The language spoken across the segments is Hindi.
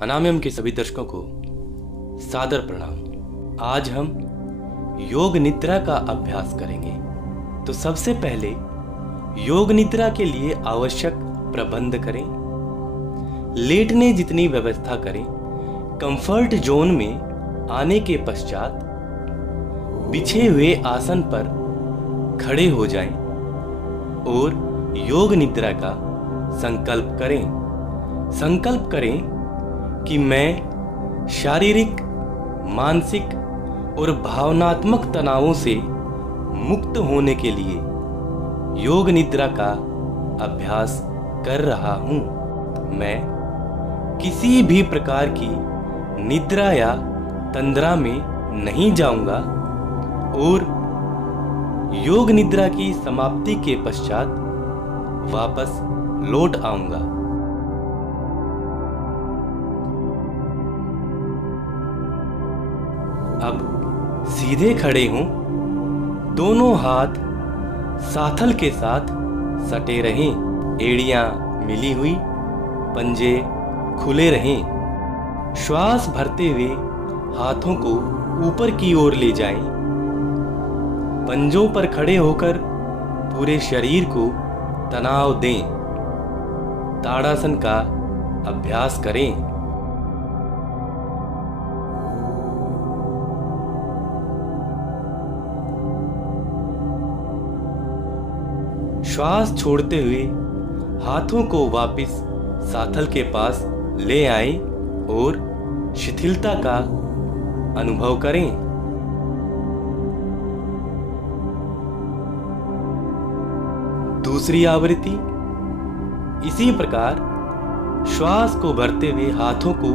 अनामियम के सभी दर्शकों को सादर प्रणाम। आज हम योग निद्रा का अभ्यास करेंगे। तो सबसे पहले योग निद्रा के लिए आवश्यक प्रबंध करें। लेटने जितनी व्यवस्था करें। कंफर्ट जोन में आने के पश्चात बिछे हुए आसन पर खड़े हो जाएं और योग निद्रा का संकल्प करें। संकल्प करें कि मैं शारीरिक, मानसिक और भावनात्मक तनावों से मुक्त होने के लिए योग निद्रा का अभ्यास कर रहा हूँ। मैं किसी भी प्रकार की निद्रा या तंद्रा में नहीं जाऊंगा और योग निद्रा की समाप्ति के पश्चात वापस लौट आऊंगा। अब सीधे खड़े हों। दोनों हाथ साथल के साथ सटे रहें। एड़ियां मिली हुई, पंजे खुले रहें। श्वास भरते हुए हाथों को ऊपर की ओर ले जाएं। पंजों पर खड़े होकर पूरे शरीर को तनाव दें। ताड़ासन का अभ्यास करें। श्वास छोड़ते हुए हाथों को वापस साथल के पास ले आएं और शिथिलता का अनुभव करें। दूसरी आवृत्ति। इसी प्रकार श्वास को भरते हुए हाथों को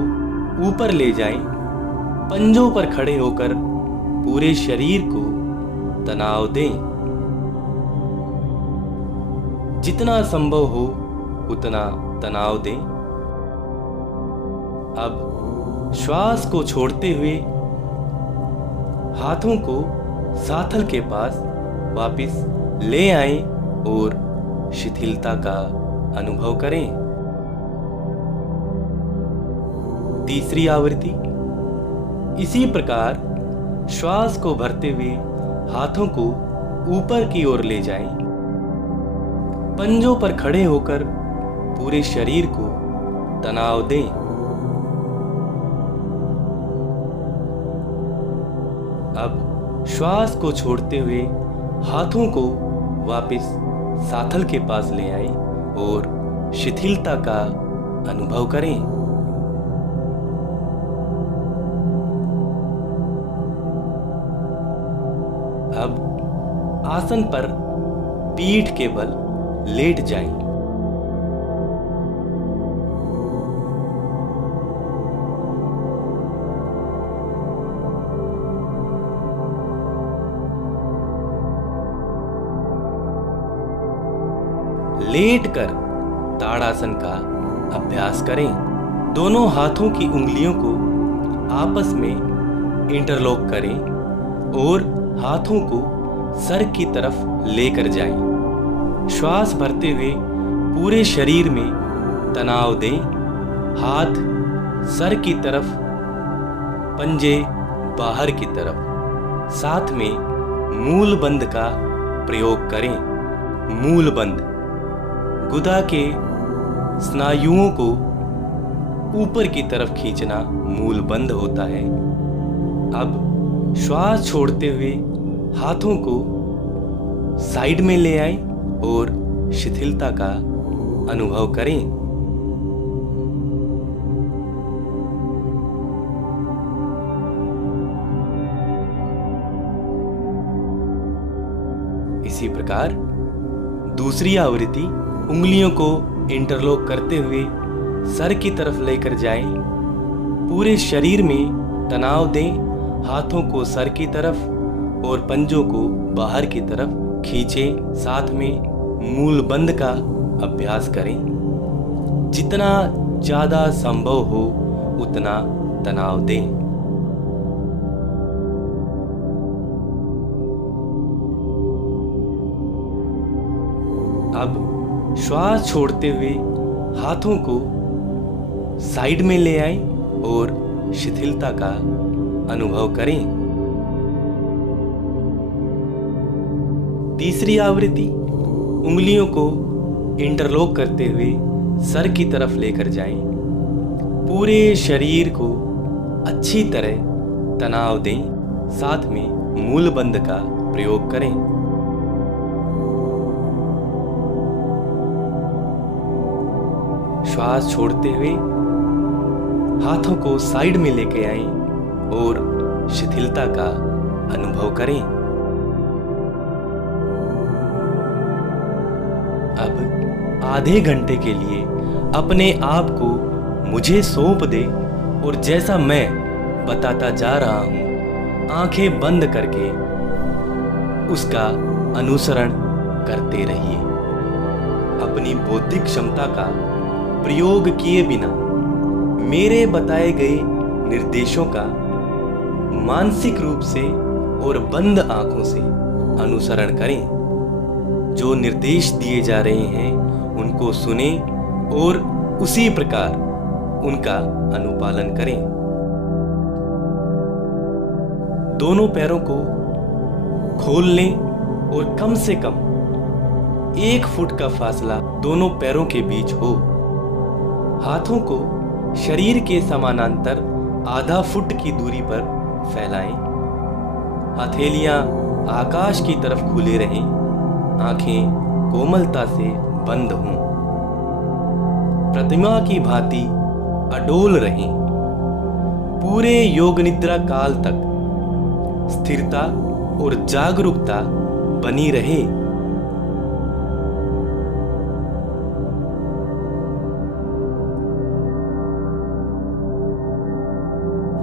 ऊपर ले जाएं। पंजों पर खड़े होकर पूरे शरीर को तनाव दें। जितना संभव हो उतना तनाव दें। अब श्वास को छोड़ते हुए हाथों को साथल के पास वापस ले आएं और शिथिलता का अनुभव करें। तीसरी आवृत्ति। इसी प्रकार श्वास को भरते हुए हाथों को ऊपर की ओर ले जाएं। पंजों पर खड़े होकर पूरे शरीर को तनाव दें। अब श्वास को छोड़ते हुए हाथों को वापस साथल के पास ले आएं और शिथिलता का अनुभव करें। अब आसन पर पीठ के बल लेट जाएं। लेट कर ताड़ासन का अभ्यास करें। दोनों हाथों की उंगलियों को आपस में इंटरलॉक करें और हाथों को सर की तरफ लेकर जाएं। श्वास भरते हुए पूरे शरीर में तनाव दें। हाथ सर की तरफ, पंजे बाहर की तरफ। साथ में मूल बंद का प्रयोग करें। मूल बंद गुदा के स्नायुओं को ऊपर की तरफ खींचना मूल बंद होता है। अब श्वास छोड़ते हुए हाथों को साइड में ले आएं और शिथिलता का अनुभव करें। इसी प्रकार दूसरी आवृत्ति। उंगलियों को इंटरलॉक करते हुए सर की तरफ लेकर जाएं। पूरे शरीर में तनाव दें। हाथों को सर की तरफ और पंजों को बाहर की तरफ खींचें। साथ में मूल बंद का अभ्यास करें। जितना ज्यादा संभव हो उतना तनाव दें। अब श्वास छोड़ते हुए हाथों को साइड में ले आएं और शिथिलता का अनुभव करें। तीसरी आवृत्ति, उंगलियों को इंटरलॉक करते हुए सर की तरफ लेकर जाएं। पूरे शरीर को अच्छी तरह तनाव दें, साथ में मूल बंध का प्रयोग करें। श्वास छोड़ते हुए हाथों को साइड में लेके आएं और शिथिलता का अनुभव करें। अब आधे घंटे के लिए अपने आप को मुझे सौंप दे और जैसा मैं बताता जा रहा हूं आंखें बंद करके उसका अनुसरण करते रहिए। अपनी बौद्धिक क्षमता का प्रयोग किए बिना मेरे बताए गए निर्देशों का मानसिक रूप से और बंद आंखों से अनुसरण करें। जो निर्देश दिए जा रहे हैं उनको सुने और उसी प्रकार उनका अनुपालन करें। दोनों पैरों को खोल लें और कम से कम 1 फुट का फासला दोनों पैरों के बीच हो। हाथों को शरीर के समानांतर आधा फुट की दूरी पर फैलाएं। हथेलियां आकाश की तरफ खुले रहें। आंखें कोमलता से बंद हों। प्रतिमा की भांति अडोल रहें। पूरे योग निद्रा काल तक स्थिरता और जागरूकता बनी रहे।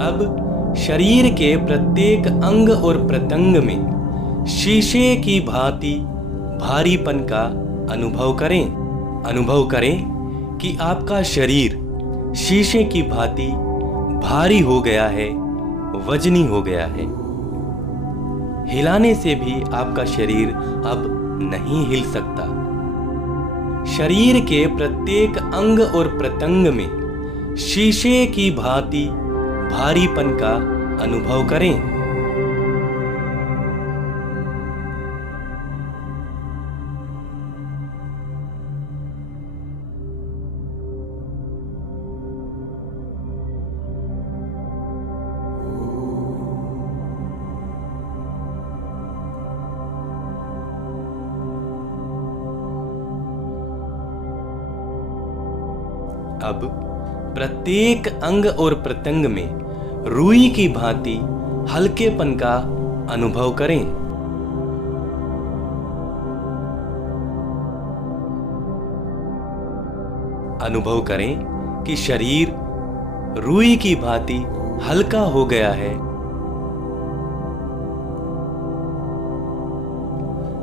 अब शरीर के प्रत्येक अंग और प्रत्यंग में शीशे की भांति भारीपन का अनुभव करें। अनुभव करें कि आपका शरीर शीशे की भांति भारी हो गया है, वजनी हो गया है। हिलाने से भी आपका शरीर अब नहीं हिल सकता। शरीर के प्रत्येक अंग और प्रत्यंग में शीशे की भांति भारीपन का अनुभव करें। अब प्रत्येक अंग और प्रत्यंग में रुई की भांति हल्केपन का अनुभव करें। अनुभव करें कि शरीर रुई की भांति हल्का हो गया है।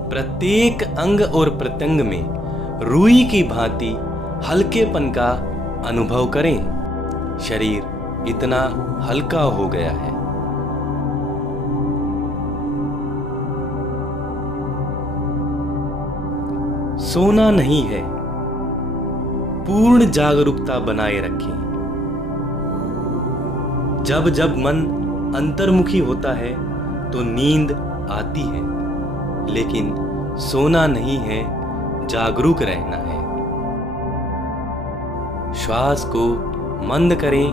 प्रत्येक अंग और प्रत्यंग में रुई की भांति हल्केपन का अनुभव करें। शरीर इतना हल्का हो गया है। सोना नहीं है। पूर्ण जागरूकता बनाए रखें। जब जब मन अंतर्मुखी होता है तो नींद आती है, लेकिन सोना नहीं है, जागरूक रहना है। श्वास को मंद करें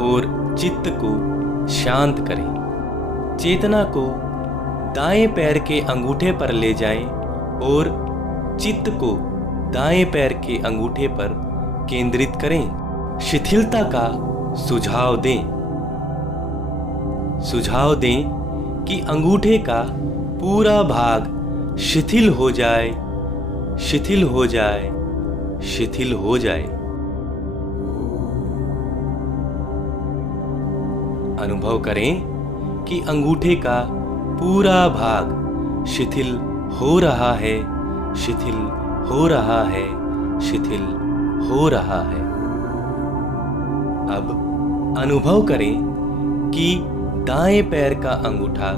और चित्त को शांत करें। चेतना को दाएं पैर के अंगूठे पर ले जाएं और चित्त को दाएं पैर के अंगूठे पर केंद्रित करें। शिथिलता का सुझाव दें। सुझाव दें कि अंगूठे का पूरा भाग शिथिल हो जाए, शिथिल हो जाए, शिथिल हो जाए। अनुभव करें कि अंगूठे का पूरा भाग शिथिल हो रहा है, शिथिल हो रहा है, शिथिल हो रहा है। अब अनुभव करें कि दाएं पैर का अंगूठा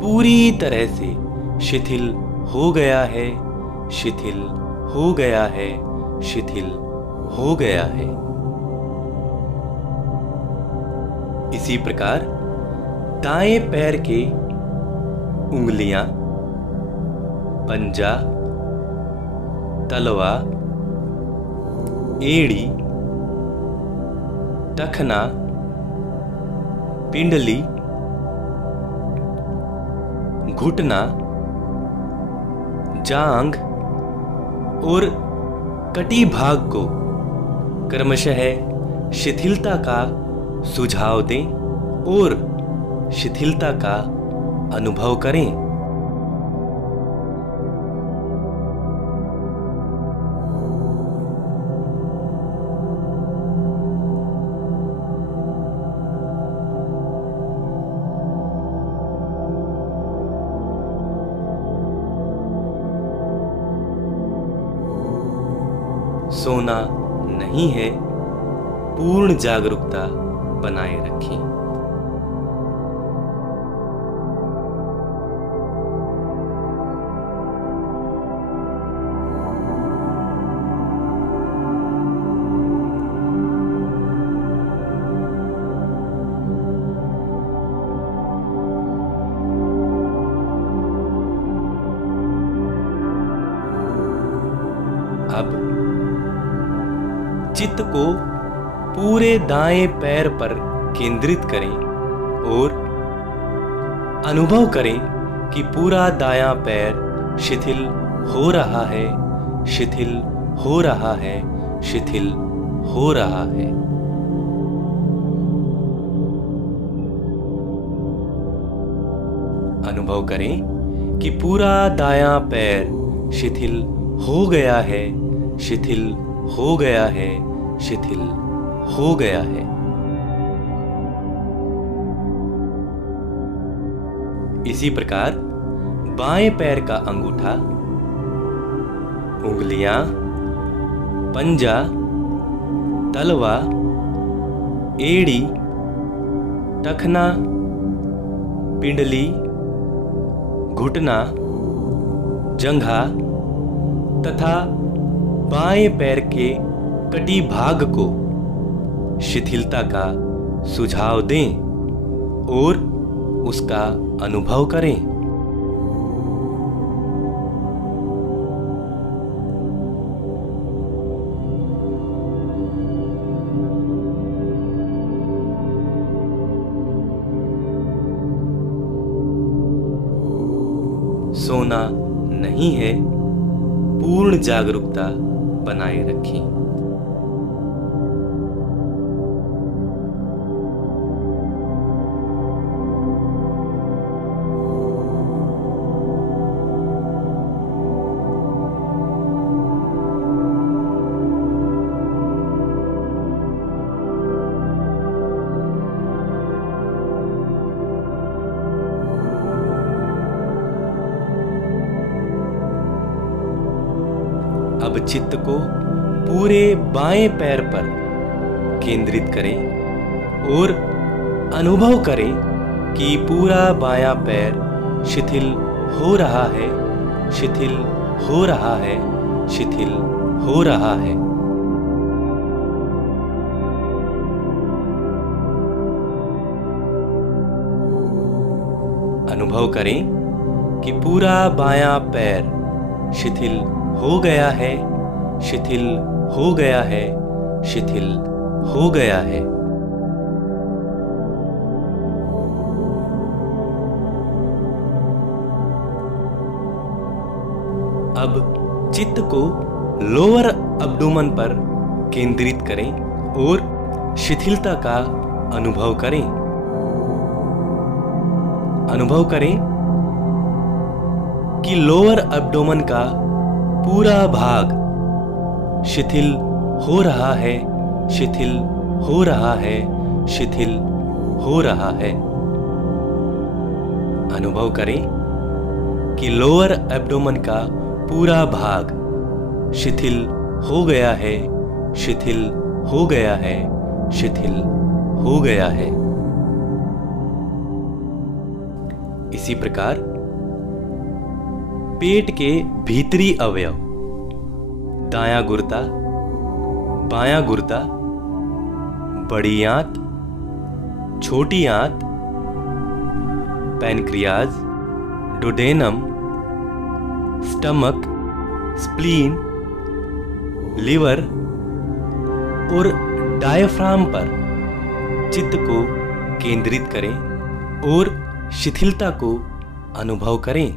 पूरी तरह से शिथिल हो गया है, शिथिल हो गया है, शिथिल हो गया है। इसी प्रकार दाएं पैर के उंगलियां, पंजा, तलवा, एड़ी, टखना, पिंडली, घुटना, जांघ और कटी भाग को क्रमशः शिथिलता का सुझाव दें और शिथिलता का अनुभव करें। सोना नहीं है, पूर्ण जागरूकता बनाए रखें। अब चित्त को पूरे दाएं पैर पर केंद्रित करें और अनुभव करें कि पूरा दायां पैर शिथिल हो रहा है, शिथिल हो रहा है, शिथिल हो रहा है। अनुभव करें कि पूरा दायां पैर शिथिल हो गया है, शिथिल हो गया है, शिथिल हो गया है। इसी प्रकार बाएं पैर का अंगूठा, उंगलियां, पंजा, तलवा, एड़ी, टखना, पिंडली, घुटना, जंघा तथा बाएं पैर के कटी भाग को शिथिलता का सुझाव दें और उसका अनुभव करें। सोना नहीं है, पूर्ण जागरूकता बनाए रखें। अब चित्त को पूरे बाएं पैर पर केंद्रित करें और अनुभव करें कि पूरा बायां पैर शिथिल हो रहा है, शिथिल हो रहा है, शिथिल हो रहा है। अनुभव करें कि पूरा बायां पैर शिथिल हो गया है, शिथिल हो गया है, शिथिल हो गया है। अब चित्त को लोअर अब्डोमेन पर केंद्रित करें और शिथिलता का अनुभव करें। अनुभव करें कि लोअर अब्डोमेन का पूरा भाग शिथिल हो रहा है, शिथिल हो रहा है, शिथिल हो रहा है। अनुभव करें कि लोअर एब्डोमेन का पूरा भाग शिथिल हो गया है, शिथिल हो गया है, शिथिल हो गया है। इसी प्रकार पेट के भीतरी अवयव दायां गुर्दा, बायां गुर्दा, बड़ी आंत, छोटी आंत, pancreas, duodenum, stomach, spleen, liver और डायफ्राम पर चित्त को केंद्रित करें और शिथिलता को अनुभव करें।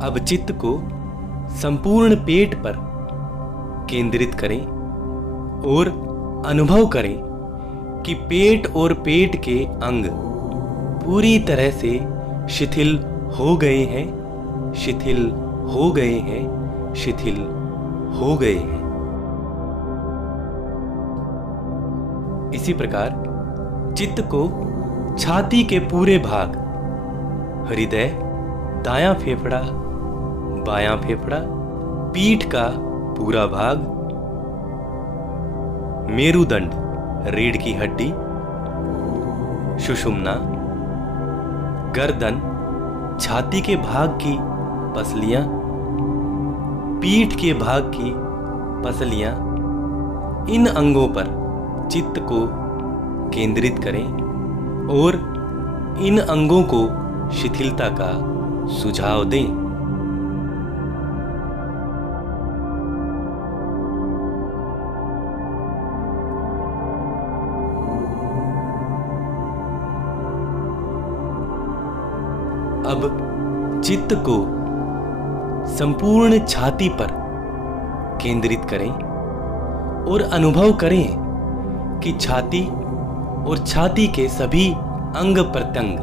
अब चित्त को संपूर्ण पेट पर केंद्रित करें और अनुभव करें कि पेट और पेट के अंग पूरी तरह से शिथिल हो गए हैं, शिथिल हो गए हैं, शिथिल हो गए हैं। इसी प्रकार चित्त को छाती के पूरे भाग, हृदय, दायां फेफड़ा, बायां फेफड़ा, पीठ का पूरा भाग, मेरुदंड, रीढ़ की हड्डी, सुषुम्ना, गर्दन, छाती के भाग की पसलियां, पीठ के भाग की पसलियां, इन अंगों पर चित्त को केंद्रित करें और इन अंगों को शिथिलता का सुझाव दें। अब चित्त को संपूर्ण छाती पर केंद्रित करें और अनुभव करें कि छाती और छाती के सभी अंग प्रत्यंग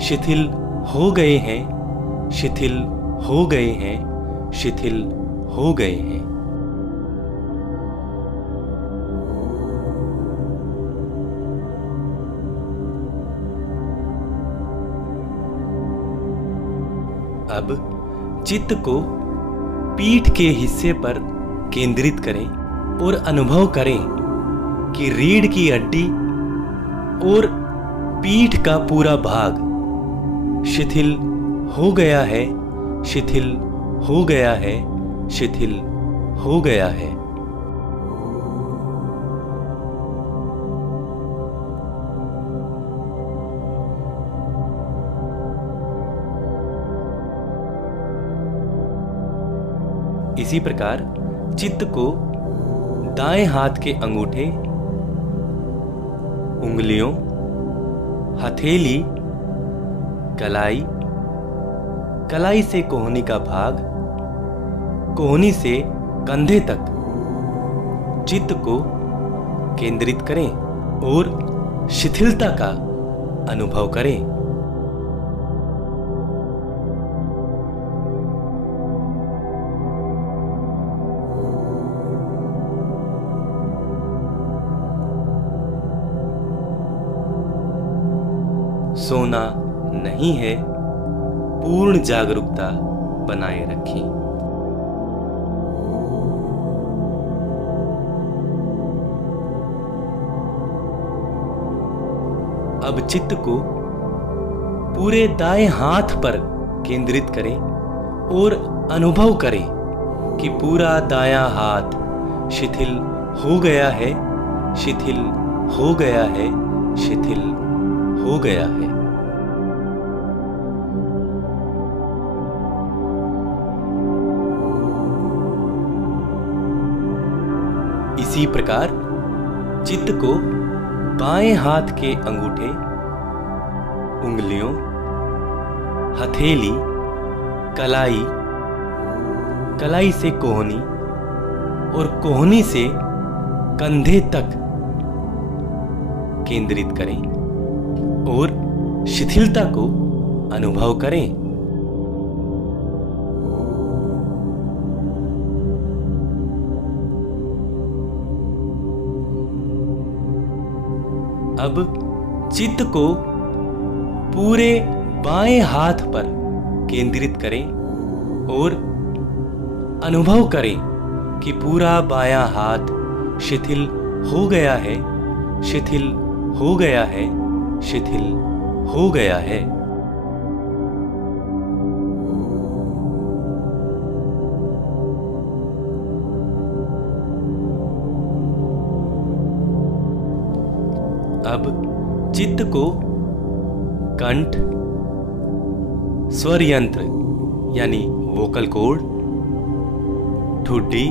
शिथिल हो गए हैं, शिथिल हो गए हैं, शिथिल हो गए हैं। अब चित्त को पीठ के हिस्से पर केंद्रित करें और अनुभव करें कि रीढ़ की हड्डी और पीठ का पूरा भाग शिथिल हो गया है, शिथिल हो गया है, शिथिल हो गया है। इसी प्रकार चित्त को दाएं हाथ के अंगूठे, उंगलियों, हथेली, कलाई, कलाई से कोहनी का भाग, कोहनी से कंधे तक चित्त को केंद्रित करें और शिथिलता का अनुभव करें। सोना नहीं है, पूर्ण जागरूकता बनाए रखें। अब चित्त को पूरे दाएं हाथ पर केंद्रित करें और अनुभव करें कि पूरा दायां हाथ शिथिल हो गया है, शिथिल हो गया है, शिथिल हो गया है। इसी प्रकार चित्त को बाएं हाथ के अंगूठे, उंगलियों, हथेली, कलाई, कलाई से कोहनी और कोहनी से कंधे तक केंद्रित करें और शिथिलता को अनुभव करें। अब चित्त को पूरे बाएं हाथ पर केंद्रित करें और अनुभव करें कि पूरा बायां हाथ शिथिल हो गया है, शिथिल हो गया है, शिथिल हो गया है। अब चित्त को कंठ, स्वर यंत्र यानी वोकल कॉर्ड, ठुड्डी,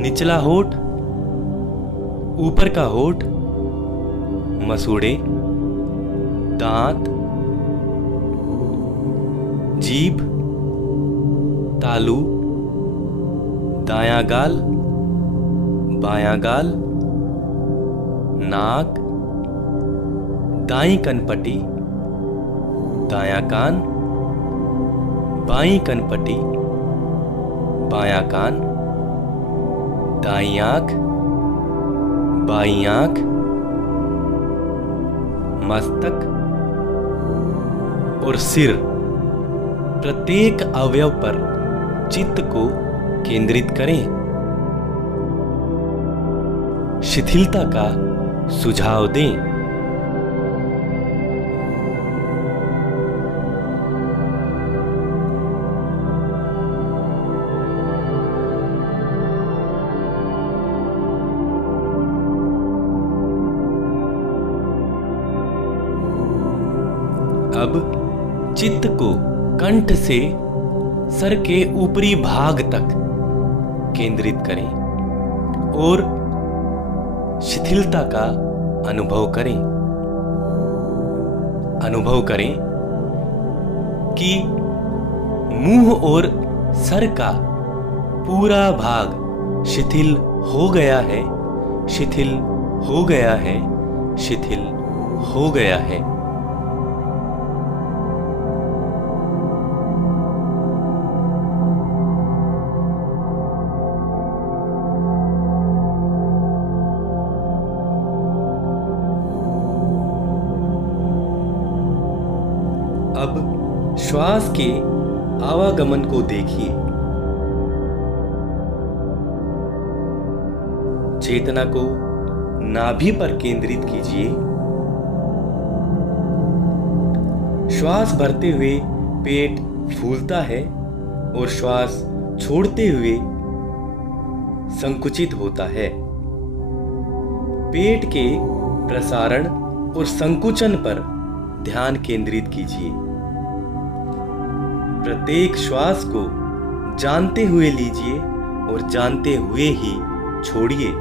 निचला होठ, ऊपर का होठ, मसूड़े, दांत, जीभ, तालू, दायां गाल, बायां गाल, नाक, दाईं कनपटी, दायां कान, बाईं कनपटी, बायां कान, दाईं आंख, बाईं आंख, मस्तक और सिर, प्रत्येक अवयव पर चित्त को केंद्रित करें। शिथिलता का सुझाव दें। अब चित्त को कंठ से सर के ऊपरी भाग तक केंद्रित करें और शिथिलता का अनुभव करें। अनुभव करें कि मुंह और सर का पूरा भाग शिथिल हो गया है, शिथिल हो गया है, शिथिल हो गया है। अब श्वास के आवागमन को देखिए। चेतना को नाभि पर केंद्रित कीजिए। श्वास भरते हुए पेट फूलता है और श्वास छोड़ते हुए संकुचित होता है। पेट के प्रसारण और संकुचन पर ध्यान केंद्रित कीजिए। प्रत्येक श्वास को जानते हुए लीजिए और जानते हुए ही छोड़िए।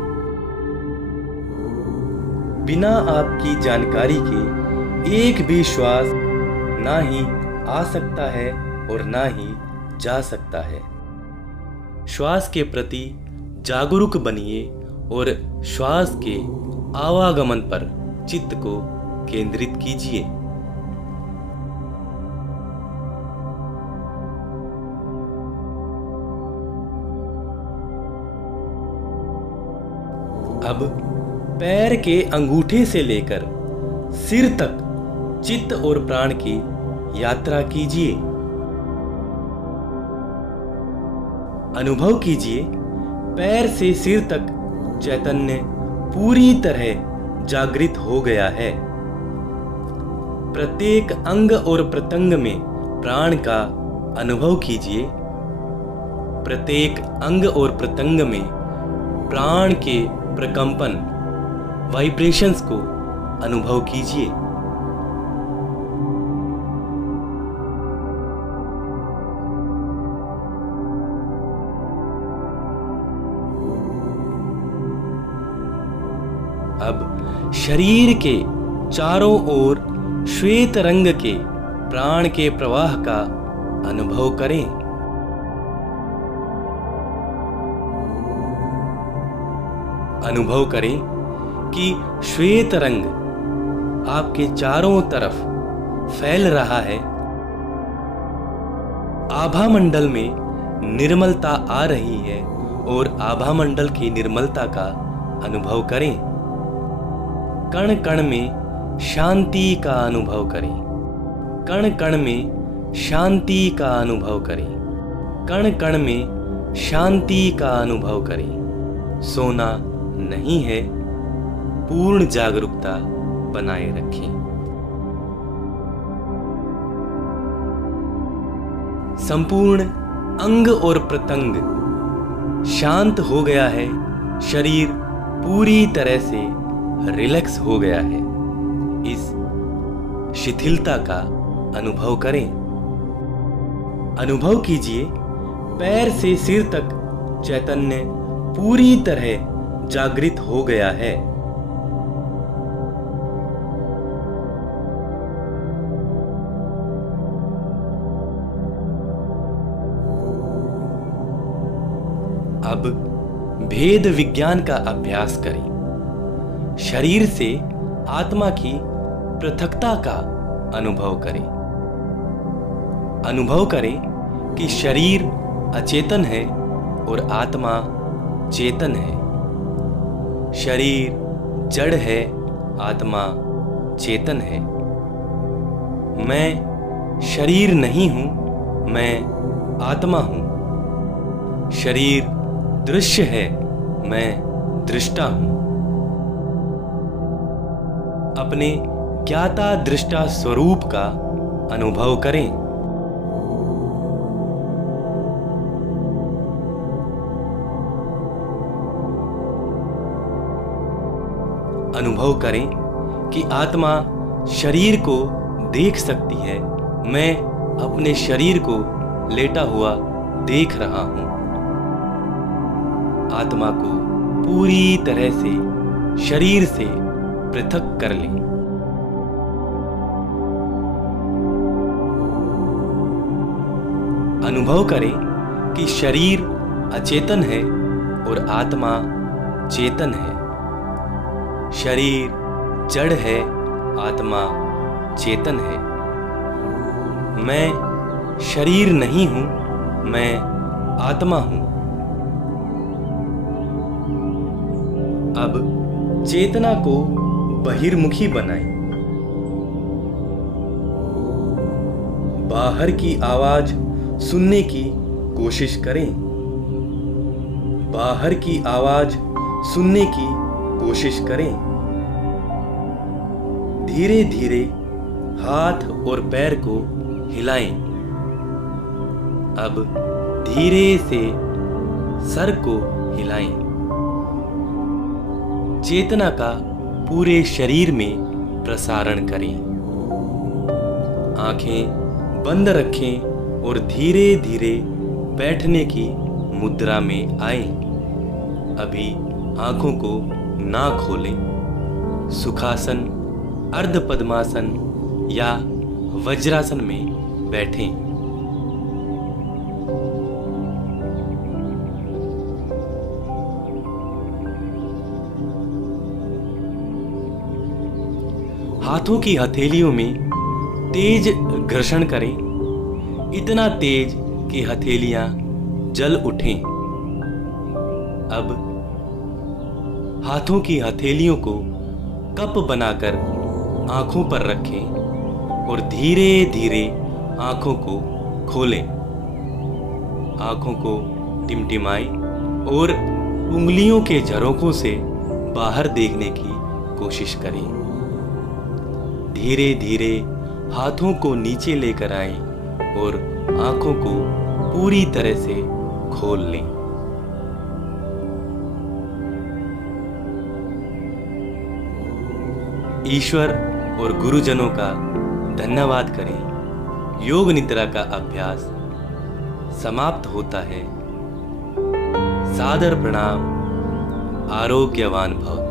बिना आपकी जानकारी के एक भी श्वास ना ही आ सकता है और ना ही जा सकता है। श्वास के प्रति जागरूक बनिए और श्वास के आवागमन पर चित्त को केंद्रित कीजिए। अब पैर के अंगूठे से लेकर सिर तक चित्त और प्राण की यात्रा कीजिए। अनुभव कीजिए पैर से सिर तक चैतन्य पूरी तरह जागृत हो गया है। प्रत्येक अंग और प्रत्यंग में प्राण का अनुभव कीजिए। प्रत्येक अंग और प्रत्यंग में प्राण के प्रकंपन, वाइब्रेशंस को अनुभव कीजिए। अब शरीर के चारों ओर श्वेत रंग के प्राण के प्रवाह का अनुभव करें। अनुभव करें कि श्वेत रंग आपके चारों तरफ फैल रहा है। आभा मंडल में निर्मलता आ रही है और आभा मंडल की निर्मलता का अनुभव करें। कण कण में शांति का अनुभव करें। कण कण में शांति का अनुभव करें। कण कण में शांति का अनुभव करें। सोना नहीं है, पूर्ण जागरूकता बनाए रखें। संपूर्ण अंग और प्रत्यंग शांत हो गया है। शरीर पूरी तरह से रिलैक्स हो गया है, इस शिथिलता का अनुभव करें। अनुभव कीजिए पैर से सिर तक चैतन्य पूरी तरह जागृत हो गया है। अब भेद विज्ञान का अभ्यास करें। शरीर से आत्मा की पृथकता का अनुभव करें। अनुभव करें कि शरीर अचेतन है और आत्मा चेतन है। शरीर जड़ है, आत्मा चेतन है। मैं शरीर नहीं हूं, मैं आत्मा हूं। शरीर दृश्य है, मैं दृष्टा हूं। अपने ज्ञाता दृष्टा स्वरूप का अनुभव करें। अनुभव करें कि आत्मा शरीर को देख सकती है। मैं अपने शरीर को लेटा हुआ देख रहा हूं। आत्मा को पूरी तरह से शरीर से पृथक कर लें। अनुभव करें कि शरीर अचेतन है और आत्मा चेतन है। शरीर जड़ है, आत्मा चेतन है। मैं शरीर नहीं हूं, मैं आत्मा हूं। अब चेतना को बहिर्मुखी बनाएं। बाहर की आवाज सुनने की कोशिश करें। बाहर की आवाज सुनने की कोशिश करें। धीरे धीरे हाथ और पैर को हिलाएं। अब धीरे से सर को हिलाएं। चेतना का पूरे शरीर में प्रसारण करें। आंखें बंद रखें और धीरे धीरे बैठने की मुद्रा में आएं। अभी आंखों को ना खोलें। सुखासन, अर्ध पद्मासन या वज्रासन में बैठें। हाथों की हथेलियों में तेज घर्षण करें, इतना तेज कि हथेलियां जल उठें। अब हाथों की हथेलियों को कप बनाकर आंखों पर रखें और धीरे धीरे आंखों को खोलें। आंखों को टिमटिमाएं और उंगलियों के झरोखों से बाहर देखने की कोशिश करें। धीरे धीरे हाथों को नीचे लेकर आएं और आंखों को पूरी तरह से खोल लें। ईश्वर और गुरुजनों का धन्यवाद करें। योग निद्रा का अभ्यास समाप्त होता है। सादर प्रणाम। आरोग्यवान भव।